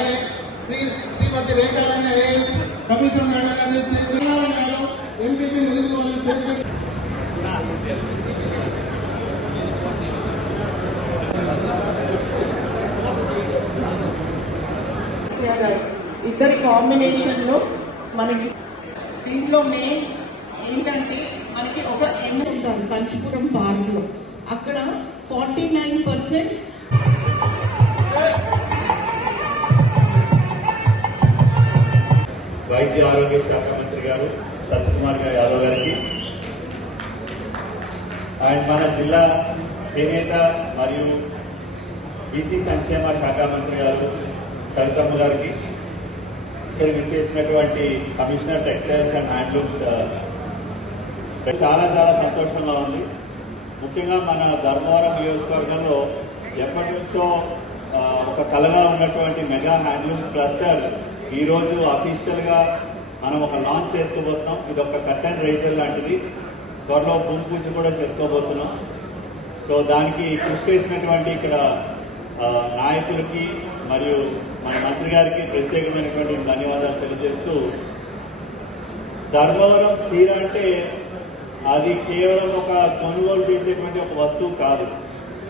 అలాగే శ్రీమతి Rekha Rani IAS commission madam గారిని MPP నిధులు ఇద్దరి కాంబినేషన్ లో మనకి దీంట్లో మెయిన్ ఏంటంటే మనకి ఒక ఎండ్ ఉంటాం కంచిపురం పార్క్ లో అక్కడ 49% వైద్య ఆరోగ్య శాఖ మంత్రి గారు సత్యకుమార్ యాదవ్ గారికి అండ్ మన జిల్లా చేనేత మరియు బీసీ సంక్షేమ శాఖ మంత్రి గారు కవితమ్మ గారికి ఇక్కడ విచ్చేసినటువంటి కమిషనర్ టెక్స్టైల్స్ అండ్ హ్యాండ్లూమ్స్ చాలా చాలా సంతోషంగా ఉంది. ముఖ్యంగా మన ధర్మవరం నియోజకవర్గంలో ఎప్పటి నుంచో ఒక కలగా ఉన్నటువంటి మెగా హ్యాండ్లూమ్స్ క్లస్టర్ ఈరోజు అఫీషియల్గా మనం ఒక లాంచ్ చేసుకోబోతున్నాం. ఇది ఒక కట్ అండ్ రైజర్ లాంటిది. త్వరలో భూమి పూజ కూడా చేసుకోబోతున్నాం. సో దానికి కృషి చేసినటువంటి ఇక్కడ నాయకులకి మరియు మన మంత్రి గారికి ప్రత్యేకమైనటువంటి ధన్యవాదాలు తెలియజేస్తూ, ధర్మవరం చీర అంటే అది కేవలం ఒక కొనుగోలు చేసేటువంటి ఒక వస్తువు కాదు.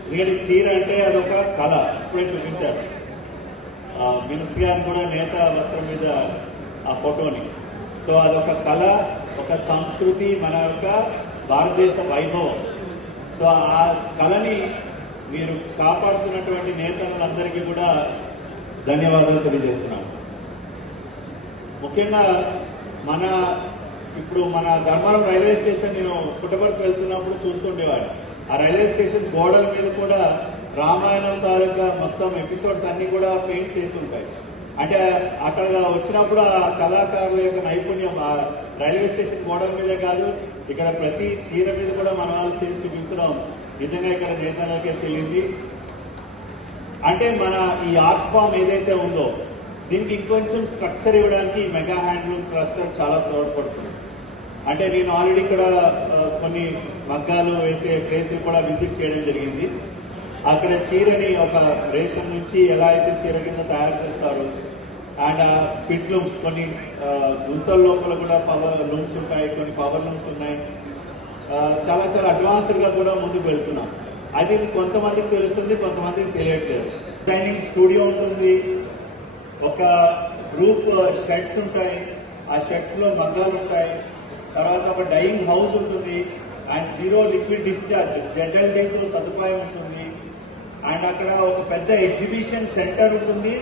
ఎందుకంటే చీర అంటే అదొక కళ. ఇప్పుడే చూపించారు మినిస్టర్ గారు కూడా నేత వస్త్రం మీద ఆ ఫోటోని. సో అదొక కళ, ఒక సంస్కృతి, మన యొక్క భారతదేశ వైభవం. సో ఆ కళని మీరు కాపాడుతున్నటువంటి నేతలందరికీ కూడా ధన్యవాదాలు తెలియజేస్తున్నాను. ముఖ్యంగా ఇప్పుడు మన ధర్మవరం రైల్వే స్టేషన్ నేను పుట్టపర్తి వెళ్తున్నప్పుడు చూస్తుండేవాడు. ఆ రైల్వే స్టేషన్ గోడల మీద కూడా రామాయణం తాలూకా మొత్తం ఎపిసోడ్స్ అన్ని కూడా పెయింట్ చేసి ఉంటాయి. అంటే అక్కడ వచ్చినప్పుడు ఆ కళాకారుల యొక్క నైపుణ్యం ఆ రైల్వే స్టేషన్ గోడల మీదే కాదు, ఇక్కడ ప్రతి చీర మీద కూడా మన వాళ్ళు చేసి చూపించడం నిజంగా ఇక్కడ నేతలకే చెల్లింది. అంటే మన ఈ ఆర్ట్ ఫామ్ ఏదైతే ఉందో దీనికి ఇంకొంచెం స్ట్రక్చర్ ఇవ్వడానికి మెగా హ్యాండ్లూమ్ క్లస్టర్ చాలా తోడ్పడుతుంది. అంటే నేను ఆల్రెడీ ఇక్కడ కొన్ని మగ్గాలు వేసే ప్లేస్లు కూడా విజిట్ చేయడం జరిగింది. అక్కడ చీరని ఒక రేషన్ నుంచి ఎలా అయితే చీర కింద తయారు చేస్తారు, అండ్ పిట్ లూమ్స్ కొన్ని గుంతల లోపల కూడా పవర్ లూమ్స్ ఉంటాయి, కొన్ని పవర్ లూమ్స్ ఉన్నాయి. చాలా చాలా అడ్వాన్స్డ్గా కూడా ముందుకు వెళ్తున్నాం. అది కొంతమందికి తెలుస్తుంది, కొంతమందికి తెలియట్లేదు. డిజైనింగ్ స్టూడియో ఉంటుంది, ఒక గ్రూప్ షర్ట్స్ ఉంటాయి, ఆ షర్ట్స్ లో మగ్గాలు ఉంటాయి, తర్వాత ఒక డైయింగ్ హౌస్ ఉంటుంది, అండ్ జీరో లిక్విడ్ డిశ్చార్జ్ జెడ్ఎల్డీతో సదుపాయం ఉంటుంది. అండ్ అక్కడ ఒక పెద్ద ఎగ్జిబిషన్ సెంటర్ ఉంటుంది.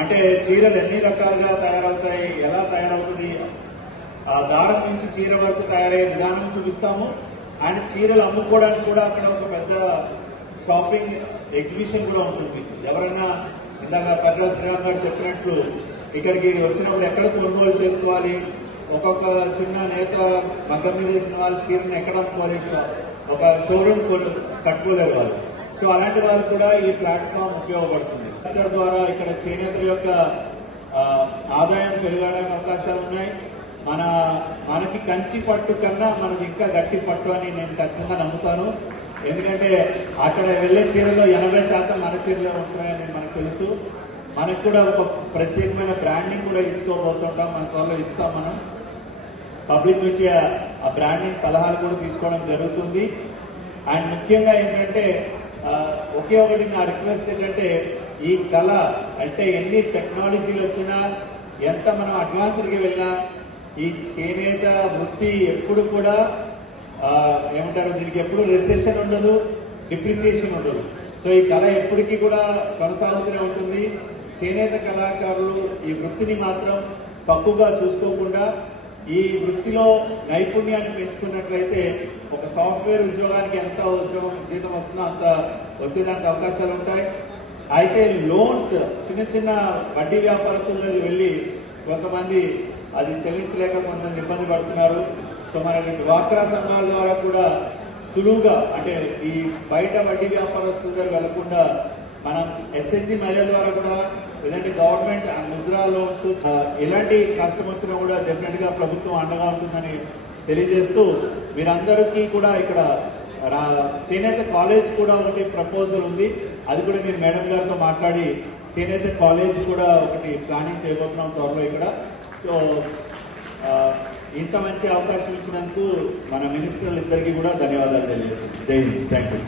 అంటే చీరలు ఎన్ని రకాలుగా తయారవుతాయి, ఎలా తయారవుతుంది, ఆ దారం నుంచి చీర వరకు తయారయ్యే విధానం చూపిస్తాము. అండ్ చీరలు అమ్ముకోవడానికి కూడా అక్కడ ఒక పెద్ద షాపింగ్ ఎగ్జిబిషన్ కూడా ఉంటుంది. ఎవరైనా ఇందాక పెద్ద శ్రీరామ్ గారు చెప్పినట్లు ఇక్కడికి వచ్చినప్పుడు ఎక్కడ కొనుగోలు చేసుకోవాలి, ఒక్కొక్క చిన్న నేత మగ్గం మీద వేసిన వాళ్ళు చీరను ఎక్కడ అమ్ముకోవాలి, ఒక షోరూమ్ కట్టుకోలేరు వాళ్ళు. సో అలాంటి వాళ్ళు కూడా ఈ ప్లాట్ఫామ్ ఉపయోగపడుతుంది. క్లస్టర్ ద్వారా ఇక్కడ చేనేతల యొక్క ఆదాయం పెరగడానికి అవకాశాలు ఉన్నాయి. మనకి కంచి పట్టు కన్నా మనకి ఇంకా గట్టి పట్టు అని నేను ఖచ్చితంగా నమ్ముతాను. ఎందుకంటే అక్కడ వెళ్లే చీరలో 80% మన చీరలో ఉంటున్నాయని మనకు తెలుసు. మనకు కూడా ఒక ప్రత్యేకమైన బ్రాండింగ్ కూడా ఇచ్చుకోబోతుంటాం. మన త్వరలో ఇస్తాం. మనం పబ్లిక్ నుంచి ఆ బ్రాండింగ్ సలహాలు కూడా తీసుకోవడం జరుగుతుంది. అండ్ ముఖ్యంగా ఏంటంటే ఒకే ఒకటి నా రిక్వెస్ట్ ఏంటంటే, ఈ కళ అంటే ఎన్ని టెక్నాలజీలు వచ్చినా, ఎంత మనం అడ్వాన్స్డ్కి వెళ్ళినా, ఈ చేనేత వృత్తి ఎప్పుడు కూడా ఏమంటారు, దీనికి ఎప్పుడు రెసెషన్ ఉండదు, డిప్రిసియేషన్ ఉండదు. సో ఈ కళ ఎప్పటికీ కూడా కొనసాగుతూనే ఉంటుంది. చేనేత కళాకారులు ఈ వృత్తిని మాత్రం తక్కువగా చూసుకోకుండా ఈ వృత్తిలో నైపుణ్యాన్ని పెంచుకున్నట్లయితే ఒక సాఫ్ట్వేర్ ఉద్యోగానికి ఎంత జీతం వస్తుందో అంత వచ్చేదానికి అవకాశాలు ఉంటాయి. అయితే లోన్స్ చిన్న చిన్న వడ్డీ వ్యాపారస్తుల వెళ్ళి కొంతమంది అది చెల్లించలేక కొంతమంది ఇబ్బంది పడుతున్నారు. సో మనకి డ్వాక్రా సంఘాల ద్వారా కూడా సులువుగా, అంటే ఈ బయట వడ్డీ వ్యాపారస్తుల దగ్గర వెళ్లకుండా మనం ఎస్హెచ్జి మహిళల ద్వారా కూడా, లేదంటే గవర్నమెంట్ ముద్రా లోన్స్, ఎలాంటి కష్టం వచ్చినా కూడా డెఫినెట్ గా ప్రభుత్వం అండగా ఉంటుందని తెలియజేస్తూ, మీరందరికీ కూడా ఇక్కడ చేనేత కాలేజ్ కూడా ఒకటి ప్రపోజల్ ఉంది. అది కూడా మీరు మేడం గారితో మాట్లాడి చేనేత కాలేజ్ కూడా ఒకటి ప్లానింగ్ చేయబోతున్నాం త్వరలో ఇక్కడ. సో ఇంత మంచి అవకాశం ఇచ్చినందుకు మన మినిస్టర్లు ఇద్దరికి కూడా ధన్యవాదాలు తెలియజేస్తున్నాం. జై హింద్. Thank you.